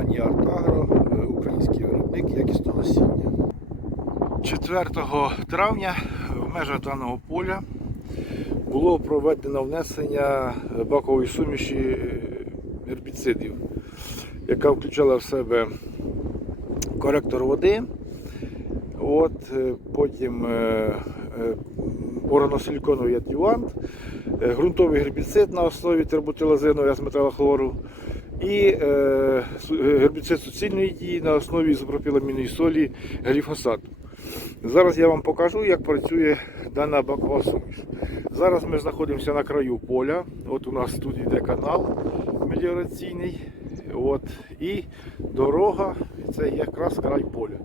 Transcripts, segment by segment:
Компанія Артагро, е, український виробник якісного насіння. 4 травня в межах даного поля було проведено внесення бакової суміші е, гербіцидів, яка включала в себе коректор води, от, е, потім ораносиліконовий адювант, ґрунтовий гербіцид на основі тербутилазину азметалохлору і е, су- гербіцид суцільної дії на основі ізопропіламінної солі гліфосату. Зараз я вам покажу, як працює дана бакова суміш. Зараз ми знаходимося на краю поля. От у нас тут йде канал меліораційний. От, і дорога, це якраз край поля.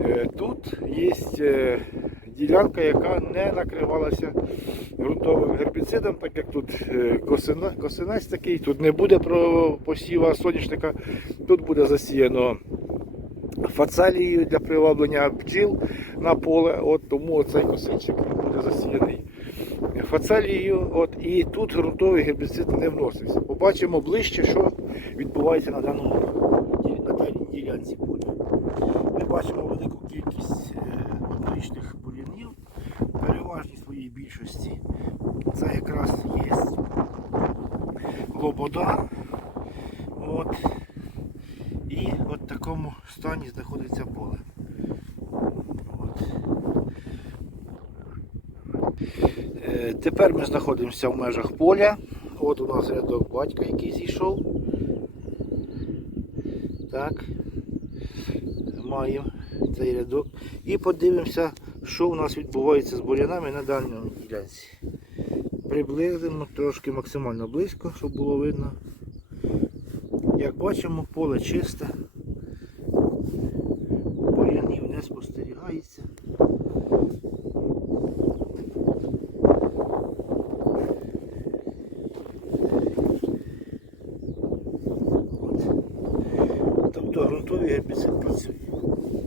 Е, Тут є е, ділянка, яка не накривалася ґрунтовим гербіцидом, так як тут е, косина- косинець такий, тут не буде посіва соняшника, тут буде засіяно фацалією для приваблення бджіл на поле. От тому цей косинчик буде засіяний фацалією. От, і тут ґрунтовий гербіцид не вносився. Побачимо ближче, що відбувається на даному на ділянці поля. Бачимо велику кількість е, однорічних бур'янів, переважній своїй більшості. Це якраз є лобода. От. І от в такому стані знаходиться поле. От. Е, Тепер ми знаходимося в межах поля. От у нас рядок батька, який зійшов. Так. Маємо цей рядок. І подивимося, що у нас відбувається з бур'янами на дальньому ділянці. Приблизимо трошки максимально близько, щоб було видно. Як бачимо, поле чисте, бур'янів не спостерігається. От. Тобто ґрунтовий гербіцид працює.